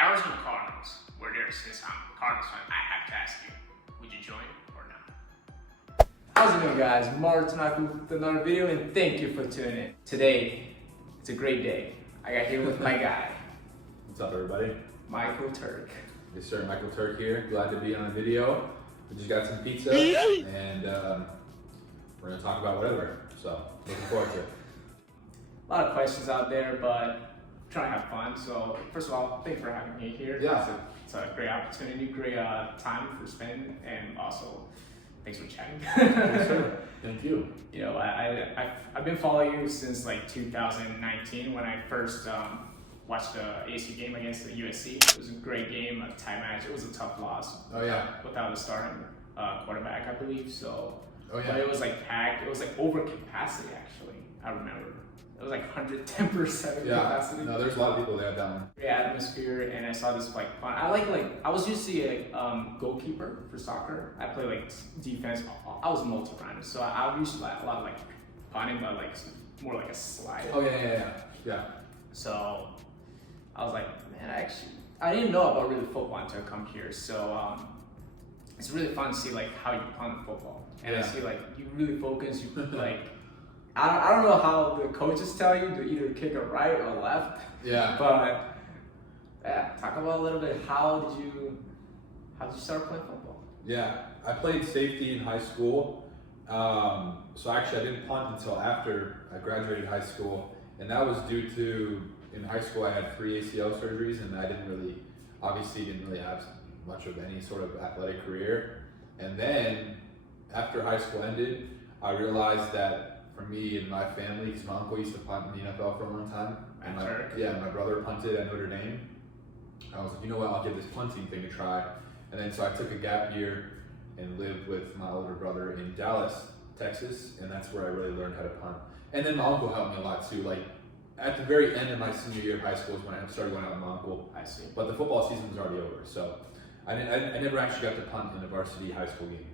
Arizona Cardinals were there since I'm a Cardinals fan. I have to ask you, would you join or not? How's it going, guys? Martin with another video, and thank you for tuning in. Today, it's a great day. I got here with my guy. What's up, everybody? Michael Turk. Yes, sir. Michael Turk here. Glad to be on the video. We just got some pizza, and we're gonna talk about whatever. So, looking forward to it. A lot of questions out there, but I'm trying to have fun. So, first of all, thanks for having me here. Yeah. It's a great opportunity, great time for spending, and also thanks for chatting. Yes, sir. Thank you. You know, I've been following you since like 2019 when I first watched the AC game against the USC. It was a great game, a tie match. It was a tough loss. Oh yeah. Without a starting quarterback, I believe. So, Oh yeah. but it was like packed. It was like over capacity actually. I remember. It was like 110% Yeah. capacity. No, there's a lot of people there down. Great atmosphere, and I saw this like fun. I was usually a goalkeeper for soccer. I play like defense. I was multi-rounded, so I usually like a lot of like punting, but like more like a slide. Oh yeah. So I was like, man, I didn't know about really football until I come here. So it's really fun to see like how you punt football, and I Yeah. see like you really focus. You like. I don't know how the coaches tell you to either kick a right or left. Yeah. But yeah, talk about a little bit. How did you start playing football? Yeah. I played safety in high school. So actually, I didn't punt until after I graduated high school, and that was due to in high school I had 3 ACL surgeries, and I didn't really have much of any sort of athletic career. And then after high school ended, I realized that for me and my family, because my uncle used to punt in the NFL for a long time, and my brother punted at Notre Dame. I was like, you know what, I'll give this punting thing a try. And then so I took a gap year and lived with my older brother in Dallas, Texas, and that's where I really learned how to punt. And then my uncle helped me a lot too. Like at the very end of my senior year of high school is when I started going out with my uncle. I see. But the football season was already over, so I never actually got to punt in a varsity high school game.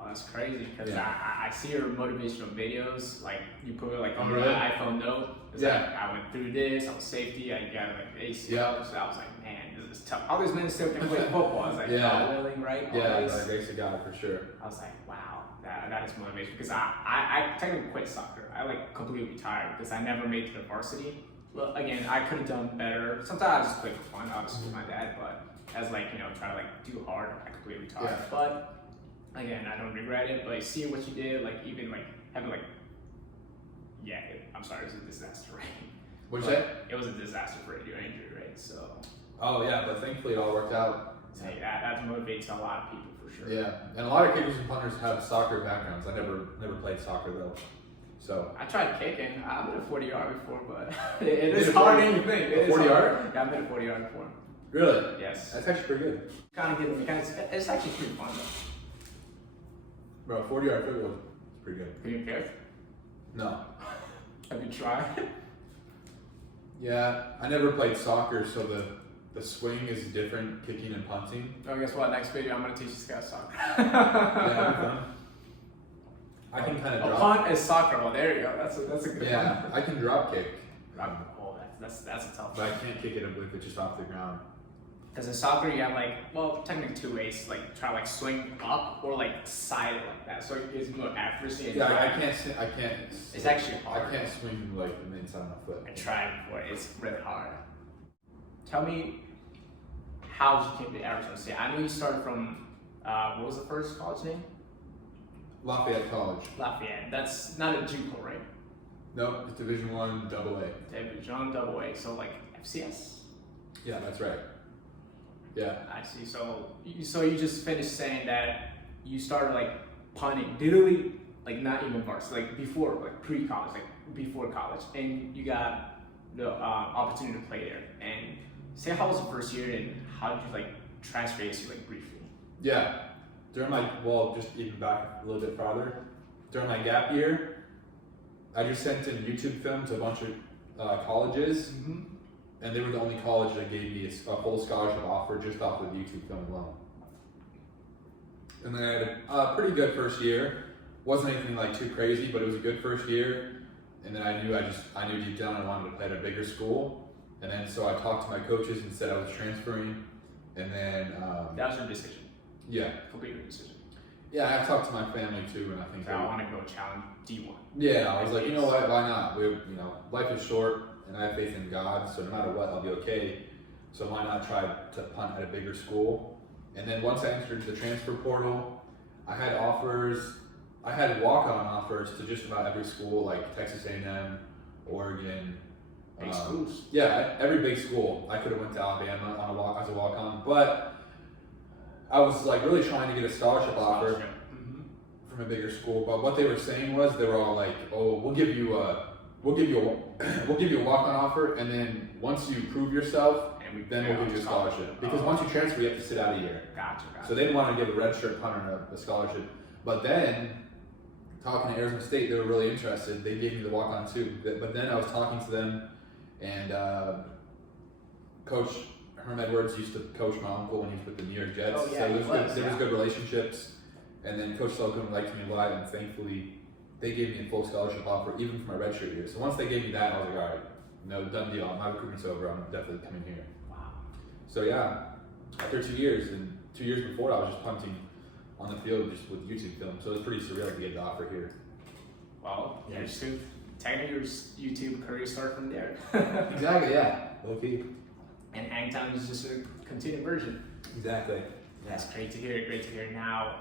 Oh, that's crazy because Yeah. I see your motivational videos. Like you put it like on Really? your iPhone note. It's Yeah. like I went through this. I was safety. I got like ACL. Yeah. So I was like, man, this is tough. All these men still can play football. I was like, Yeah. God willing, right? Yeah, Always. by the grace of God, for sure. I was like, wow, that is motivation because I technically quit soccer. I like completely retired because I never made it to the varsity. Well, again, I could have done better. Sometimes I just play for fun, obviously with my dad, but as like, you know, try to like do hard, I completely retired. Yeah. But again, I don't regret it, but seeing what you did, like even like having like, I'm sorry, it was a disaster, right? What'd you say? It was a disaster for your injury, right? So, Oh yeah, but thankfully it all worked out. hey, that motivates a lot of people for sure. Yeah, and a lot of kickers and punters have soccer backgrounds. I never played soccer though, so. I tried kicking. I made a 40-yard before, but it is harder than you think. It is 40 hard. yard? Yeah, I made a 40-yard before. Really? Yes. That's actually pretty good. Kind of getting mechanics. It's actually pretty fun though. Bro, 40-yard field goal is pretty good. Can you care? No. Have you tried? Yeah, I never played soccer, so the swing is different, kicking and punting. Oh, guess what? Next video, I'm gonna teach this guy soccer. Yeah, that'd be fun. I can kind of A drop. punt is soccer. Well, there you go. That's a good Yeah, I can drop kick, one. Oh, that's a tough but one. I can't kick it if it's just off the ground. Because in soccer, you have like, well, technically 2 ways. Like try to like swing up or like side it like that. So it's more accuracy. And Yeah, I drive. can't. It's actually hard. I can't swing like the inside of my foot. I tried before. It's really hard. Tell me, how did you came to Arizona State? I know you started from, what was the first college name? Lafayette College. Lafayette. That's not a JUCO, right? Nope, it's Division I AA. David John AA. So like FCS. Yeah, that's right. Yeah. I see. So you just finished saying that you started like punting, literally like not even varsity, like before, like pre-college, like before college, and you got the opportunity to play there. And say how was the first year, and how did you like transfer ASU like briefly? Yeah. During just even back a little bit farther, during my gap year, I just sent in YouTube film to a bunch of colleges, and they were the only college that gave me a full scholarship offer just off of YouTube film alone. And then I had a pretty good first year. Wasn't anything like too crazy, but it was a good first year. And then I knew deep down I wanted to play at a bigger school. And then so I talked to my coaches and said I was transferring. And then That was your decision. yeah, Complete your decision. yeah, I talked to my family too, and I think So I want to go challenge D1. yeah, I was like, you know what, why not? Life is short, and I have faith in God, so no matter what, I'll be okay. So why not try to punt at a bigger school? And then once I entered the transfer portal, I had walk-on offers to just about every school, like Texas A&M, Oregon. Big schools. Yeah, every big school. I could have went to Alabama as a walk-on, but I was like really trying to get a scholarship offer from a bigger school. But what they were saying was they were all like, "Oh, we'll give you a walk-on offer, and then once you prove yourself, then we'll give you a scholarship. Because once you transfer, you have to sit out a year." Gotcha. So they didn't want to give a redshirt punter a scholarship. But then, talking to Arizona State, they were really interested. They gave me the walk-on too. But then I was talking to them, and Coach Herm Edwards used to coach my uncle when he was with the New York Jets. Oh, yeah, so there was good relationships. And then Coach Sullivan liked me a lot, and thankfully, they gave me a full scholarship offer even for my redshirt year. So once they gave me that, I was like, all right, no, done deal. My recruitment's over. I'm definitely coming here. Wow. So yeah, after 2 years, and 2 years before, I was just punting on the field just with YouTube film. So it was pretty surreal to get the offer here. Well, Yeah. technically your YouTube career started from there. Exactly, yeah. Okay. And Hangtown is just a continued version. Exactly. That's great to hear. Great to hear. Now,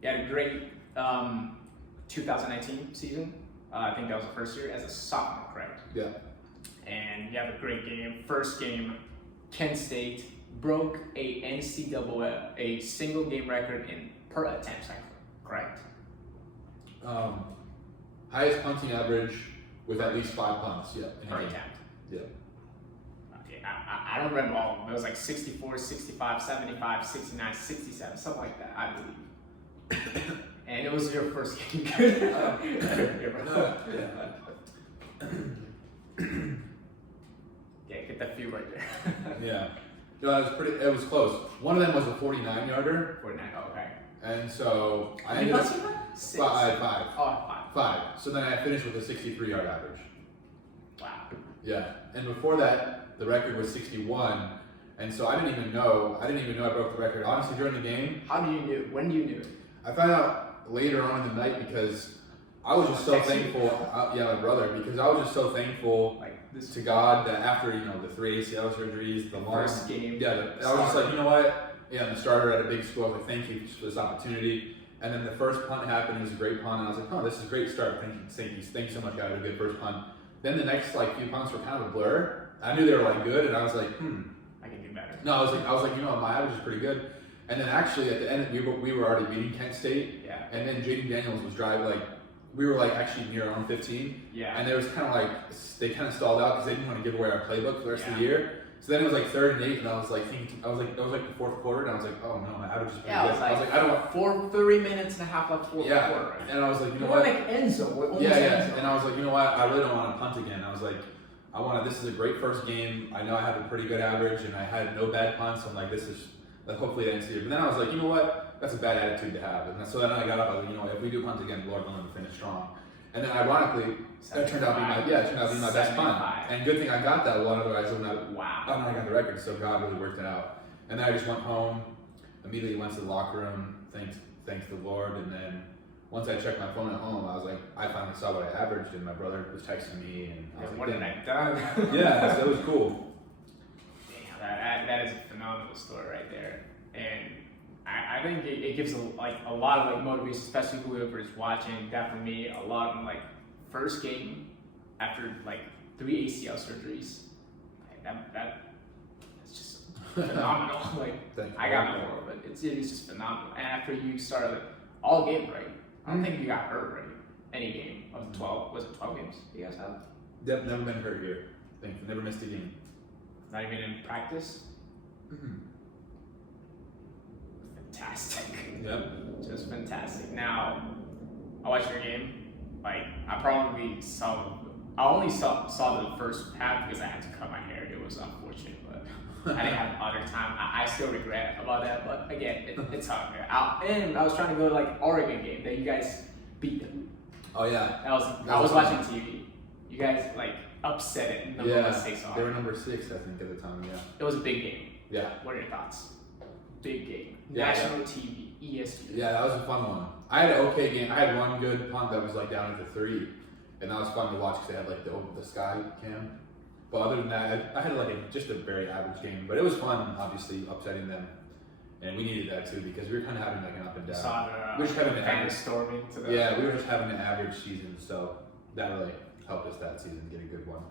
you had a great 2019 season. I think that was the first year as a sophomore, correct? Yeah. And you have a great game. First game, Kent State broke a NCAA, a single game record in per attempt, correct? Highest punting average with at least 5 punts, yeah. in a Per game. attempt. Yeah. Okay, I don't remember all of them. It was like 64, 65, 75, 69, 67, something like that, I believe. And it was your first game. Yeah, get that feel right there. Yeah. No, it was close. One of them was a 49-yarder. 49, okay. And so I How many ended punts up you had? 6. five. Oh, 5. 5. So then I finished with a 63-yard average. Wow. Yeah. And before that, the record was 61. And so I didn't even know I broke the record. Honestly, during the game, How do you know? When do you know? I found out later on in the night because I was just so Text you? thankful. My brother, because I was just so thankful Like this to God that after the 3 ACL surgeries, the first game. I was just like, you know what? Yeah, I'm the starter at a big school. I was like, thank you for this opportunity. And then the first punt happened. It was a great punt, and I was like, oh, this is a great start. Thank you so much, guys. A good first punt. Then the next few punts were kind of a blur. I knew they were good, and I was like, I can do better. No, I was like, my average is pretty good. And then actually at the end, we were already beating Kent State. Yeah. And then Jaden Daniels was driving we were actually near our own 15. Yeah. And there was they kind of stalled out because they didn't want to give away our playbook for the rest of the year. So then it was 3rd and 8, and I was thinking, it was the 4th quarter, and I was like, oh no, my average is pretty good. I was like, I don't want 3 minutes and a half left, 4th quarter. Right? And I was like, you know More what? like end zone. Almost Yeah. end zone. And I was like, you know what? I really don't want to punt again. I was like, this is a great first game. I know I have a pretty good average, and I had no bad punts. I'm like, this is, hopefully I didn't see it. But then I was like, you know what? That's a bad attitude to have. And so then I got up. I was like, you know what? If we do punt again, Lord willing, to finish strong. And then ironically, that turned out to be my best punt. And good thing I got that one, otherwise I would not. Wow. I don't know, I got the record. So God really worked it out. And then I just went home, immediately went to the locker room, thanked the Lord, and then once I checked my phone at home, I was like, I finally saw what I averaged, and my brother was texting me, and I was like, what have I done? yeah, so that was cool. Damn, that is a phenomenal story right there, and I think it gives a lot of motivation, especially whoever is watching. That for me, a lot of first game after 3 ACL surgeries, that's just phenomenal. I got no more, but it's just phenomenal. And after you started all game, right? I don't think you got hurt, right? Any game of the 12, was it 12 games you guys have? Yep, never been hurt here. Never missed a game. Not even in practice? Mm-hmm. Fantastic. Yep. Just fantastic. Now, I watched your game. I only saw the first half because I had to cut my hair. It was unfortunate, but I didn't have other time. I still regret about that, but again, it's hard. And I was trying to go to Oregon game that you guys beat them. Oh yeah. I was watching TV. You guys upset it. Number Yeah, 6 they were number 6, I think, at the time. Yeah. It was a big game. Yeah. What are your thoughts? Big game. Yeah, National TV, ESPN. Yeah, that was a fun one. I had an okay game. I had one good punt that was like down at the 3, and that was fun to watch because they had like the sky cam. But other than that, I had like just a very average game. But it was fun, obviously, upsetting them. And we needed that too because we were kind of having like an up and down. Saw we were just having an fans average storming to the. Yeah, we were just having an average season, so that really helped us that season get a good win.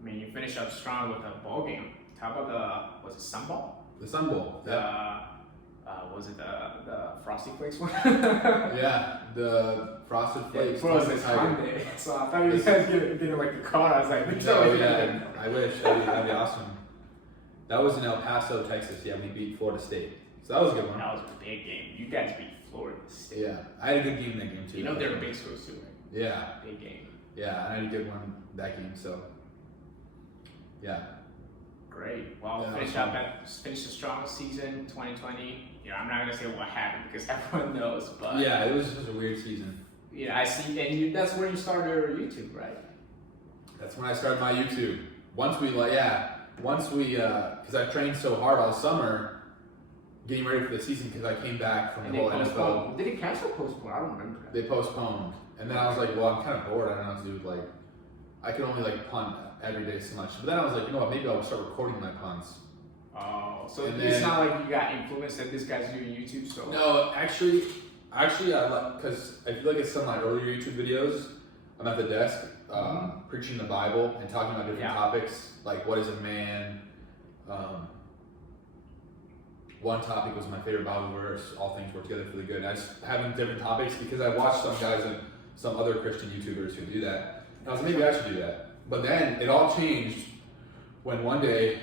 I mean, you finished up strong with a bowl game. How about was it Sun Bowl? The Sun Bowl. Yeah. Was it the Frosty Flakes one? Yeah, the Frosted Flakes. Bro, it's Sunday. So I thought you guys getting like the car. I was like, oh yeah, I wish. That'd be awesome. That was in El Paso, Texas. Yeah, we beat Florida State. So that was a good one. That was a big game. You guys beat Florida State. Yeah, I had a good game in that game too. You know they're big schools too, right? Yeah. Big game. Yeah, I had a good one that game. So yeah. Great. Well, Yeah, finish a strong season, 2020. You know, I'm not gonna say what happened because everyone knows, but Yeah, it was just a weird season. yeah, I see, and that's where you started your YouTube, right? That's when I started my YouTube. Once we, because I trained so hard all summer, getting ready for the season because I came back from And the they whole postponed. NFL. Did it cancel or postpone? I don't remember that. They postponed, and then I was like, well, I'm kind of bored. I don't know what to do. Like, I could only like punt every day so much. But then I was like, you know what? Maybe I'll start recording my punts. Oh, so And it's then- not like you got influenced that this guy's doing YouTube. So No, actually, I like because if you look at some of my earlier YouTube videos, I'm at the desk preaching the Bible and talking about different Yeah. topics, like what is a man. One topic was my favorite Bible verse: "All things work together for the good." And I just having different topics because I watched some guys and some other Christian YouTubers who do that. And I was like, maybe I should do that. But then it all changed when one day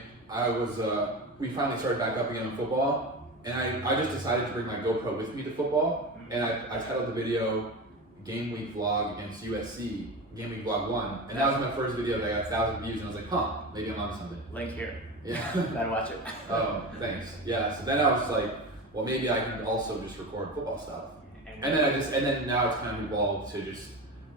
we finally started back up again on football, and I just decided to bring my GoPro with me to football, and I titled the video "Game Week Vlog Against USC." Game Week Vlog 1, and that was my first video that got 1,000 views, and I was like, huh, maybe I'm on something. link here. Yeah. Gotta watch it. Oh, thanks. Yeah. So then I was like, well, maybe I can also just record football stuff. And then now it's kind of evolved to just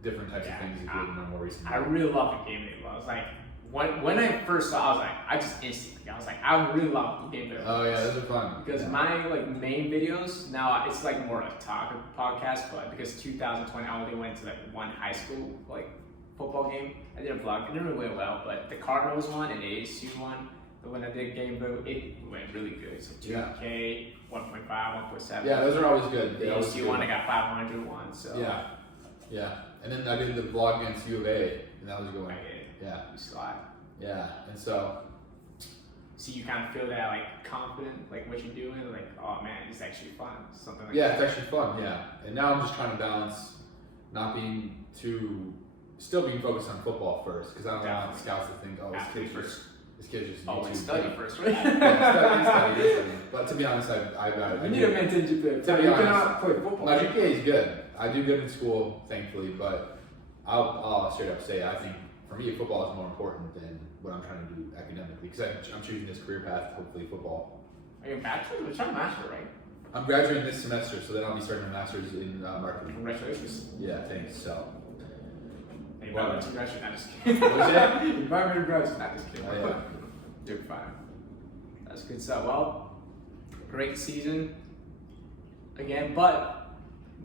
different types of things that you've done more recently. I really love the game day. I was like, when I first saw, I was like, I really love the game day. Oh yeah, those are fun. Because my like main videos now it's like more a talk podcast, but because 2020 I only went to like one high school like football game. I did a vlog. It didn't really went well, but the Cardinals one and the ASU one, the one I did game day, it went really good. So 2K, 1.5, 1.7. Yeah, those are always good. The They always ASU good. one I got 500 one. So Yeah. And then I did the vlog against U of A, and that was a good one. Yeah. You slide. Yeah. And so. So you kind of feel that like confident, like what you're doing, like oh man, it's actually fun, something like Yeah, that. it's actually fun, yeah. And now I'm just trying to balance not being still being focused on football first, because I don't want scouts to think, oh, this kid's just Oh, and YouTube. study first, right? Yeah, study. But to be honest, You need to maintain GPA. To be You honest, cannot play football. my GPA is good. I do good in school, thankfully, but I'll straight up say I think for me football is more important than what I'm trying to do academically, because I'm choosing this career path, hopefully football. Are you a bachelor? You're a master, right? I'm graduating this semester, so then I'll be starting my master's in marketing. Congratulations. Yeah, thanks. So. Environmental graduate, not just kidding. What was that? Environmental graduate, not just kidding. Oh, yeah. You're fine. That's good stuff. Well, great season again, but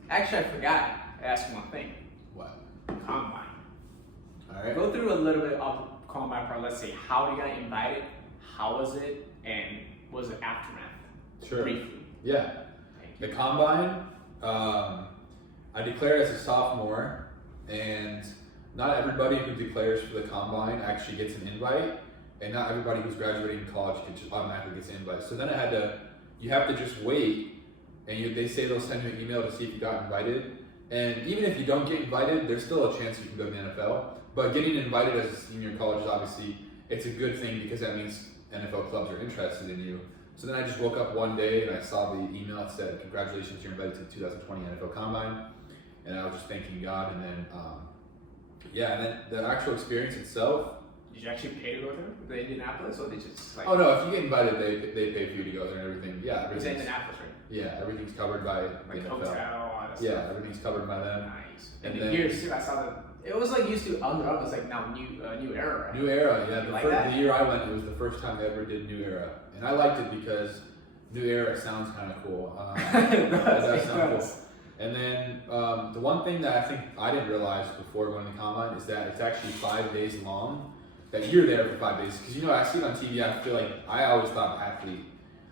actually I forgot to ask you one thing. What? Combine. All right. Go through a little bit of combine part. Let's say how you got invited, how was it, and what was the aftermath? Sure. Briefly. Yeah. The combine, I declared as a sophomore, and not everybody who declares for the combine actually gets an invite, and not everybody who's graduating college just automatically gets an invite. So then you have to just wait, and they say they'll send you an email to see if you got invited. And even if you don't get invited, there's still a chance you can go to the NFL. But getting invited as a senior in college is obviously, it's a good thing because that means NFL clubs are interested in you. So then I just woke up one day and I saw the email that said, congratulations, you're invited to the 2020 NFL Combine. And I was just thanking God. And then, and then the actual experience itself. Did you actually pay to go there? The Indianapolis, or they just like? Oh no, if you get invited, they pay for you to go there and everything. Yeah, It's everything's, Indianapolis, right? yeah, everything's covered by the Like NFL. hotel, all that Yeah, stuff. everything's covered by them. Nice. And And then- the gears too. I saw It was like used to Under Armour. It's like now new era. Right? New Era, yeah. The year I went, it was the first time they ever did New Era, and I liked it because New Era sounds kind of cool. It does sound cool. And then the one thing that I think I didn't realize before going to the combine is that it's actually 5 days long. That you're there for 5 days, because I see it on TV. I feel like I always thought athlete.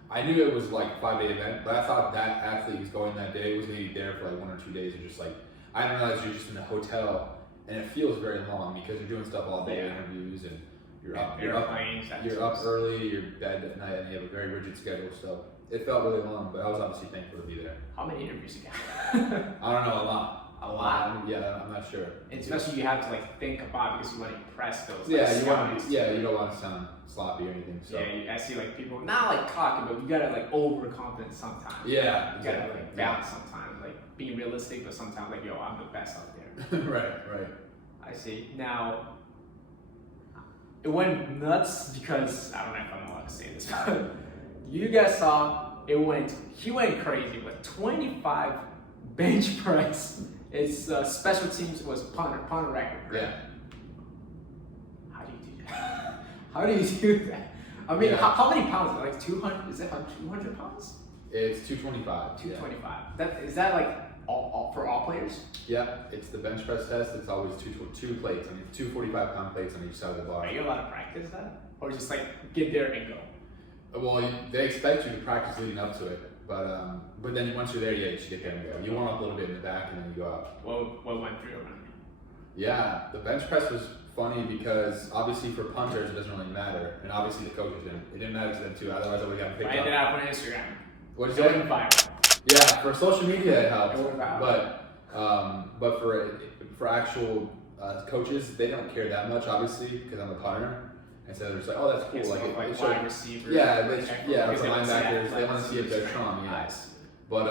I knew it was like a 5-day event, but I thought that athlete was going that day was maybe there for like 1 or 2 days, and just like I didn't realize you're just in a hotel. And it feels very long because you're doing stuff all day, interviews, and you're up early, you're bed at night, and you have a very rigid schedule. So it felt really long, but I was obviously thankful to be there. How many interviews you got? I don't know, a lot. A lot? Yeah, I'm not sure. And especially you have to like think about because you want to impress those. You don't want to sound sloppy or anything. So. Yeah, I see like people not like talking, but you gotta like overconfident sometimes. Yeah, you gotta like balance sometimes, like being realistic, but sometimes like I'm the best out there. right. I see. Now, it went nuts because I don't know if I'm allowed to say this, but you guys saw he went crazy with 25 bench press. Its special teams was punter record. Right? Yeah. How do you do that? How do you do that? I mean, how many pounds? Like 200? Is it 200 pounds? It's 225. 225. Yeah. Is that like all for all players? Yeah, it's the bench press test. It's always two plates. I mean, 2 45-pound plates on each side of the bar. Are you allowed to practice that, or just like get there and go? Well, they expect you to practice leading up to it, but then once you're there, you should get there and go. You warm up a little bit in the back, and then you go out. What went through your mind? Yeah, the bench press was funny because obviously for punters it doesn't really matter, and obviously the coaches didn't. It didn't matter to them too. Otherwise, I would have gotten picked up. I did that on Instagram. What'd you say? Yeah, for social media it helped, but for actual coaches, they don't care that much, obviously, because I'm a punter. And so they're just like, oh, that's cool. It's like wide receivers. Yeah, for linebackers, they want to see if they're strong. Yeah. But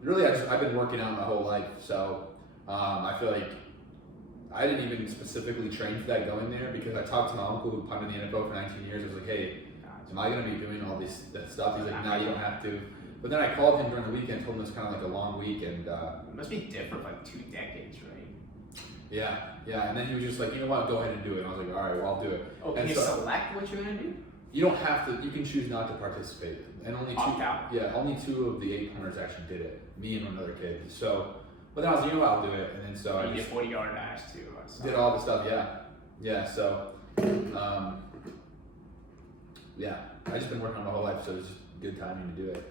really, I've been working out my whole life, so I feel like I didn't even specifically train for that going there because I talked to my uncle who punted in the NFL for 19 years. I was like, hey, am I going to be doing all that stuff? He's like, no, you don't have to. But then I called him during the weekend, told him it was kind of like a long week, and it must be different, like 2 decades, right? Yeah, and then he was just like, you know what, go ahead and do it. And I was like, all right, well, I'll do it. Oh, can you select what you're gonna do? You don't have to. You can choose not to participate, and only only 2 of the 8 punters actually did it. Me and another kid. So, but then I was like, you know what, I'll do it. And then so I did 40-yard dash too. Did all the stuff, yeah. So, I just been working on my whole life, so it was just good timing to do it.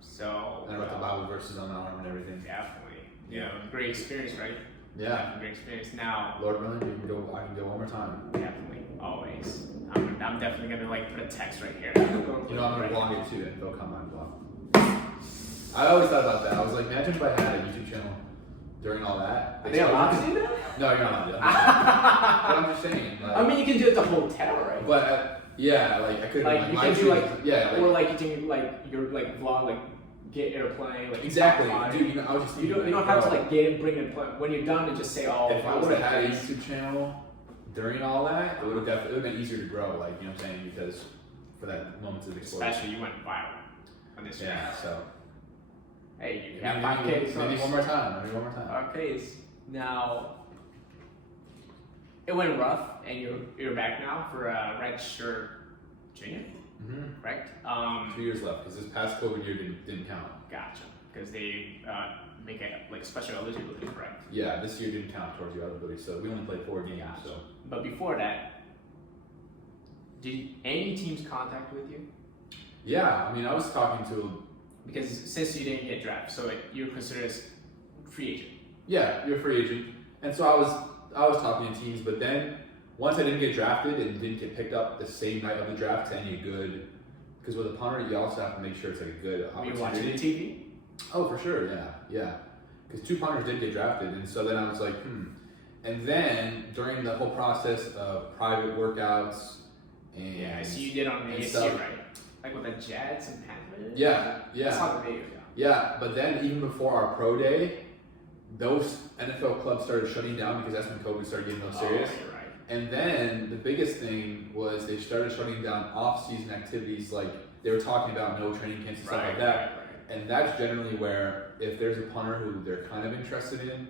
So and I wrote the Bible verses on the arm and everything. Definitely. Great experience, right? Yeah. Great experience. Now, Lord willing, I can go one more time. Definitely, always. I'm definitely gonna like put a text right here. I'm gonna blog it too, and they'll come on blog. I always thought about that. I was like, imagine if I had a YouTube channel during all that. Are they allowed to do that? No, you're not allowed to do that. But I'm just saying. Like, I mean, you can do it the hotel, right? But I could like you can do or like you can like your like vlog like get airplane like exactly. Dude, I was just you don't have to like get it, bring it when you're done and just say if I would have had a YouTube channel during all that, it would have been easier to grow. Like you know what I'm saying, because for that moments of explosion. Especially you went viral on this. Yeah. So. Hey, you have 5K. Maybe one more time. 5Ks. Now, it went rough, and you're back now for a redshirt junior, correct? 2 years left because this past COVID year didn't count. Gotcha. Because they make it like special eligibility, correct? Yeah, this year didn't count towards your eligibility, so we only played 4 games. Gotcha. So. But before that, did any teams contact with you? Yeah, I mean, I was talking to. Because since you didn't get drafted, so you're considered as free agent. Yeah, you're a free agent, and so I was talking to teams, but then once I didn't get drafted and didn't get picked up the same night of the draft to any good, because with a punter you also have to make sure it's like a good opportunity. Are you watching the TV? Oh, for sure, yeah. Because 2 punters did get drafted, and so then I was like, And then during the whole process of private workouts and I see you did on the ASU, right? Like with the Jets and Panthers? Yeah. I saw the video. Yeah, but then even before our pro day, those NFL clubs started shutting down because that's when COVID started getting real serious. You're right. And then the biggest thing was they started shutting down off-season activities, like they were talking about no training camps and stuff like that. Right. And that's generally where if there's a punter who they're kind of interested in,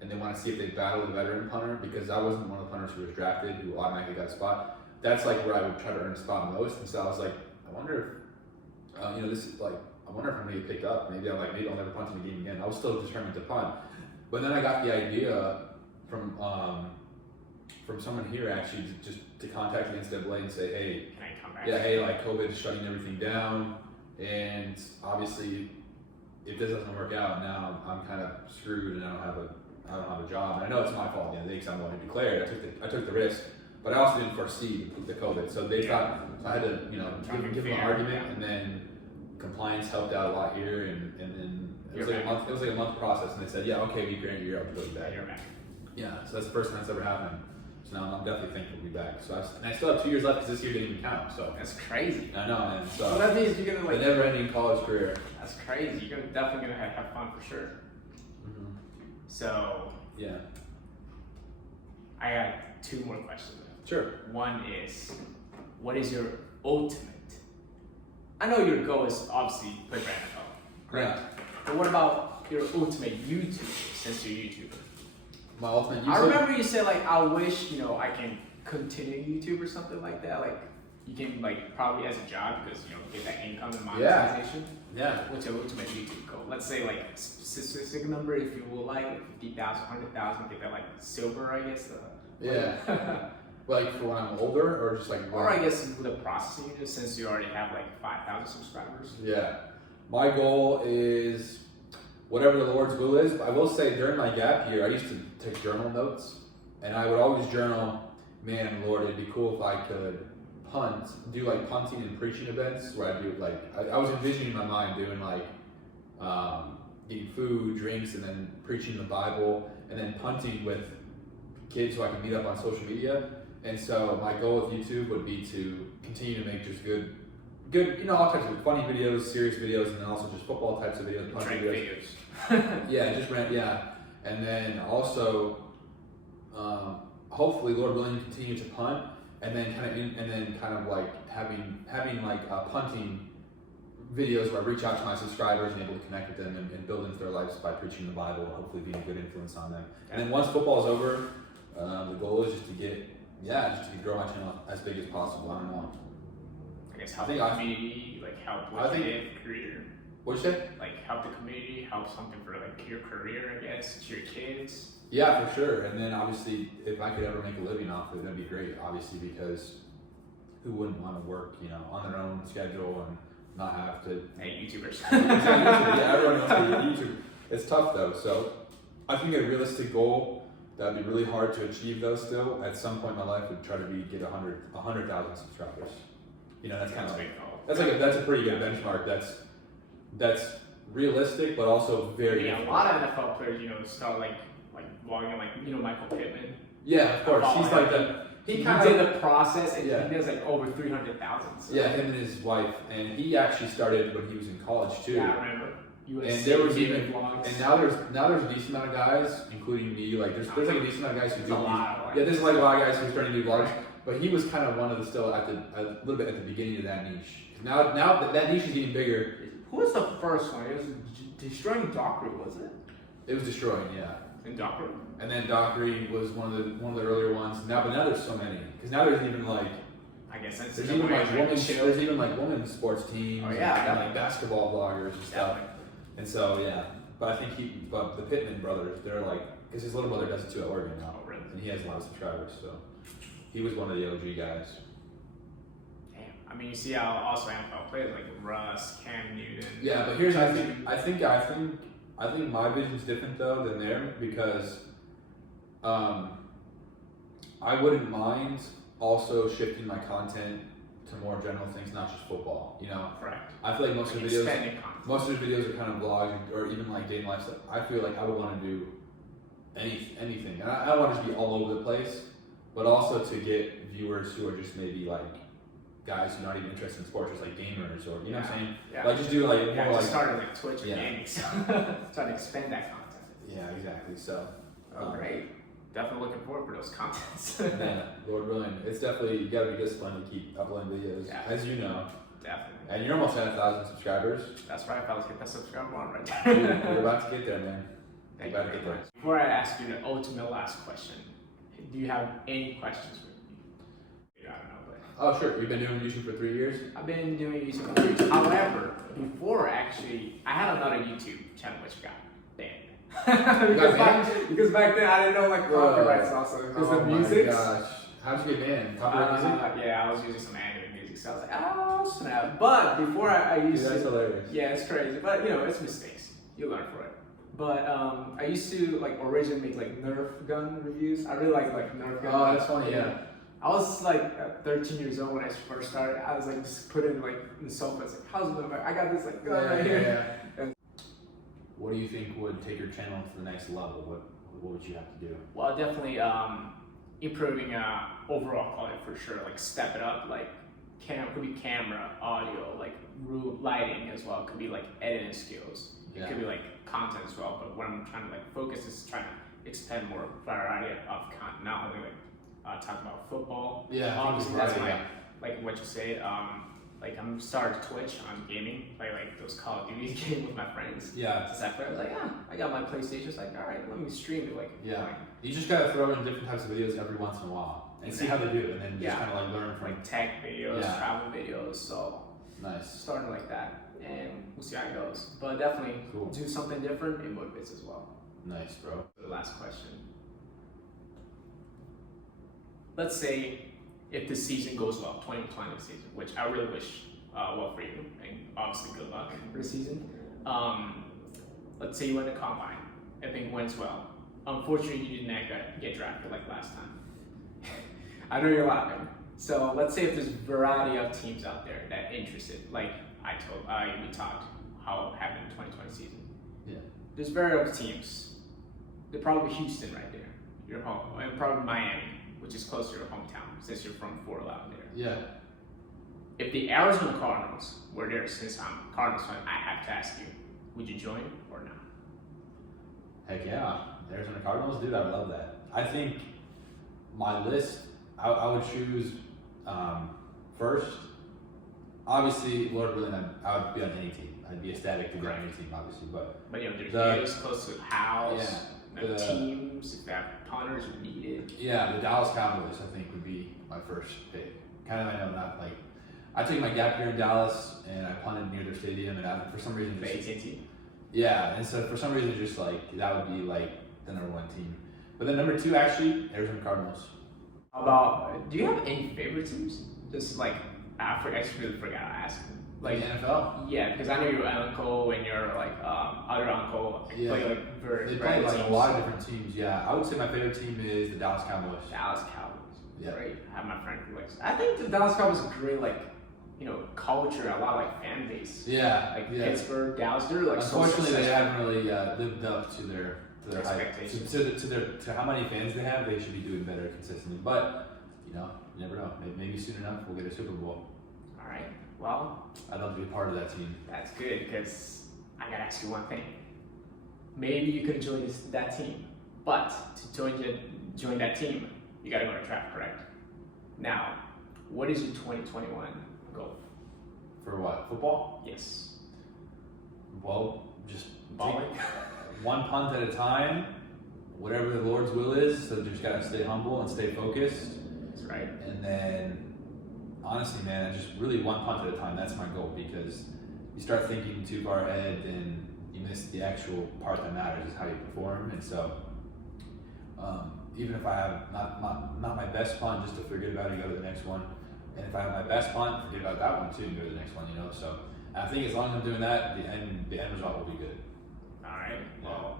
and they want to see if they battle the veteran punter, because I wasn't one of the punters who was drafted who automatically got a spot. That's like where I would try to earn a spot most. And so I was like, I wonder if, this is like, I wonder if I'm gonna get picked up. Maybe maybe I'll never punt in the game again. I was still determined to punt. But then I got the idea from someone here actually to contact the NCAA and say, hey, Can I come back? yeah, hey, like COVID is shutting everything down, and obviously, if this doesn't work out, now I'm kind of screwed, and I don't have a job. And I know it's my fault at the end of the day because I'm the one who declared. I took the risk, but I also didn't foresee the COVID. So they thought, so I had to give them an argument, and then compliance helped out a lot here, and then it was like a month process, and they said, yeah, okay, we grant your eligibility back. You're back. Yeah, so that's the first time that's ever happened. So now I'm definitely thankful to be back. So I still have 2 years left because this year didn't even count. So That's crazy. I know, man. So So that means you're gonna a like. never-ending college career. That's crazy. You're definitely gonna have fun for sure. Mm-hmm. So Yeah. I got 2 more questions left. Sure. One is, what is your ultimate? I know your goal is obviously play for NFL, Yeah. but what about your ultimate YouTuber, since you're a YouTuber? My ultimate. I remember you said like, I wish I can continue YouTube or something like that. Like You can probably as a job because get that income and Yeah. monetization. Yeah. What's your ultimate YouTube goal? Let's say specific number if you will 50,000, 100,000, get that silver, I guess. Yeah. Like for when I'm older, or just like. Or I guess with the processing, since you already have 5,000 subscribers. Yeah. My goal is whatever the Lord's will is. I will say during my gap year, I used to take journal notes, and I would always journal, man, Lord, it'd be cool if I could do punting and preaching events where I do I was envisioning in my mind doing eating food, drinks, and then preaching the Bible, and then punting with kids who I could meet up on social media. And so my goal with YouTube would be to continue to make just good, all types of funny videos, serious videos, and then also just football types of videos, punting videos. Yeah. And then also, hopefully, Lord willing, continue to punt, and then having punting videos where I reach out to my subscribers and able to connect with them and build into their lives by preaching the Bible, and hopefully being a good influence on them. And then once football is over, the goal is just to grow my channel as big as possible. I don't know. I guess help the community, help with your career. What'd you say? Help the community, help something for your career, I guess, to your kids. Yeah, for sure. And then obviously, if I could ever make a living off of it, that'd be great. Obviously, because who wouldn't want to work, on their own schedule and not have to. Hey, YouTubers. Yeah, everyone knows how to YouTube. It's tough though. So I think a realistic goal that'd be really hard to achieve though. Still, at some point in my life, would try to get 100,000 subscribers. That's kind of that's a pretty good benchmark. That's realistic, but also very. Yeah, a lot of NFL players, start vlogging, Michael Pittman. Yeah, of course. He's he did the process, and he does over 300,000. So. Yeah, him and his wife, and he actually started when he was in college too. Yeah, I remember. And there was even vlogs. And now there's a decent amount of guys, including me. There's a decent amount of guys who do. There's a lot of guys who are starting to do vlogs. But he was kind of one of the still a little bit at the beginning of that niche. Now that niche is getting bigger. Who was the first one? It was Destroying Dockery, was it? It was Destroying, yeah. And Dockery. And then Dockery was one of the earlier ones. But now there's so many. Because now there's even I guess that's there's even women's sports teams. Oh yeah. And basketball bloggers and stuff. And so but I think the Pittman brothers, they're because his little brother does it too at Oregon now. Oh, really? And he has a lot of subscribers, so he was one of the OG guys. Damn. I mean, you see how also NFL players like Russ, Cam Newton. Yeah, but here's I think my vision's different though than theirs because I wouldn't mind also shifting my content to more general things, not just football. Correct. I feel like most of the videos are kind of vlogs or even day in life stuff. I feel like I would want to do anything, and I don't want to just be all over the place, but also to get viewers who are just maybe guys who are not even interested in sports, just gamers or what I'm saying. Yeah. Just do more just started Twitch and gaming, so trying to expand that content. Yeah, exactly. So. Great. Definitely looking forward for those contents. Yeah, Lord willing. It's definitely, you gotta be disciplined to keep uploading videos, as you know. Definitely. And you're almost at 1,000 subscribers. That's right, fellas. Get that subscribe button right there. You're about to get there, man. Thank You you better very get much. Before I ask you the ultimate last question, do you have any questions for me? I don't know, but Oh, sure. You've been doing YouTube for 3 years? I've been doing YouTube for years. However, before actually, I had another YouTube channel which got banned. because back then I didn't know like copyrights also because of music. Oh my gosh. How'd you get banned? Copyright music? Yeah, I was using some anime music, so I was like, oh snap. But before I used Dude, that's to, hilarious. yeah, it's crazy. But you know, it's mistakes. You learn for it. But I used to like originally make like Nerf gun reviews. I really like Nerf gun. Oh, that's funny. Yeah. I was like 13 years old when I first started. I was like just put in like in the sofa. It's like, how's it going? I got this like gun right here. And What do you think would take your channel to the next level? What would you have to do? well, definitely improving overall quality for sure. Like step it up. Like could be camera, audio, like room lighting as well. Could be like editing skills. It Yeah. could be like content as well. But what I'm trying to like focus is trying to expand more variety of content. Not only like talk about football. Yeah, I think obviously you're that's right, my yeah. like what you say. Like I'm starting Twitch on gaming, play like those Call of Duty games with my friends. Yeah. Since I play, I was like, yeah, I got my PlayStation. It's like, all right, let me stream it. Like, Yeah. like, You just gotta throw in different types of videos every once in a while and see how they do, and then just Yeah. kind of like learn from. like tech videos, Yeah. travel videos. So Nice. starting like that, and we'll see how it goes. But definitely Cool. do something different. It motivates as well. Nice, bro. The last question. Let's say if the season goes well, 2020 season, which I really wish well for you, and obviously good luck for the season. Let's say you win the combine, everything went well. Unfortunately, you did not get drafted like last time. I know you're laughing. So let's say if there's a variety of teams out there that interested, like we talked how it happened in 2020 season. Yeah. There's variety of teams. They're probably Houston right there, your home, and probably Miami, which is close to your hometown since you're from Fort Lauderdale. Yeah. If the Arizona Cardinals were there, since I'm a Cardinals fan, I have to ask you, would you join or not? Heck yeah. The Arizona Cardinals, dude, I love that. I think my list, I would choose first. Obviously, Lord willing, I would be on any team. I'd be ecstatic to be on any team, obviously. But you know, there's The- games close to the house, Yeah, the- teams, if that punters are needed. yeah, the Dallas Cowboys, I think, would be my first pick. Kind of, I know, not like. I took my gap year in Dallas, and I punted near their stadium, and for some reason, The just, AT&T. yeah, and so for some reason, just like that would be like the number one team. But then number two, actually, Arizona Cardinals. How about, do you have any favorite teams? Just like, I really forgot to ask. Like Like, NFL. yeah, because I know your uncle and your like other uncle Yeah. play like very They play like teams. a lot of different teams. Yeah, I would say my favorite team is the Dallas Cowboys. Dallas Cowboys. Yeah. Great. I have my friend who likes. I think the Dallas Cowboys is great, like, you know, culture, a lot of like fan base. Yeah, Like yeah. Pittsburgh, Dallas, they're like so Unfortunately, they successful. haven't really lived up to their hype. Expectations. To how many fans they have. They should be doing better consistently. But you know, you never know. Maybe soon enough we'll get a Super Bowl. All right. Well, I'd love to be a part of that team. that's good because I gotta ask you one thing. Maybe you could join that team, but to join that team, you gotta go to draft, correct? Now, what is your 2021 goal? For what? Football? Yes. Well, just Balling. take one punt at a time. Whatever the Lord's will is. So just gotta stay humble and stay focused. That's right. And then, honestly, man, just really one punt at a time. That's my goal, because you start thinking too far ahead, then you miss the actual part that matters, is how you perform. And so, even if I have not my best punt, just to forget about it, go to the next one. And if I have my best punt, forget about that one too, and go to the next one. You know. So I think as long as I'm doing that, the end result will be good. All right. Well,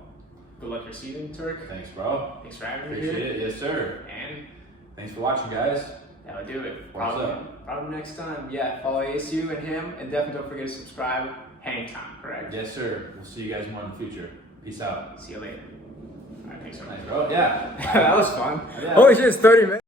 good luck your season, Turk. Thanks, bro. Thanks for having me Appreciate here. it. Yes, sir. And Thanks for watching, guys. that'll do it. What's up? Probably next time. Yeah, follow ASU and him, and definitely don't forget to subscribe. Hang time, correct? Yes, sir. We'll see you guys more in the future. Peace out. See you later. All right, thanks so much. Thanks, bro. Yeah. that was fun. Yeah. Oh, shit, it's 30 minutes.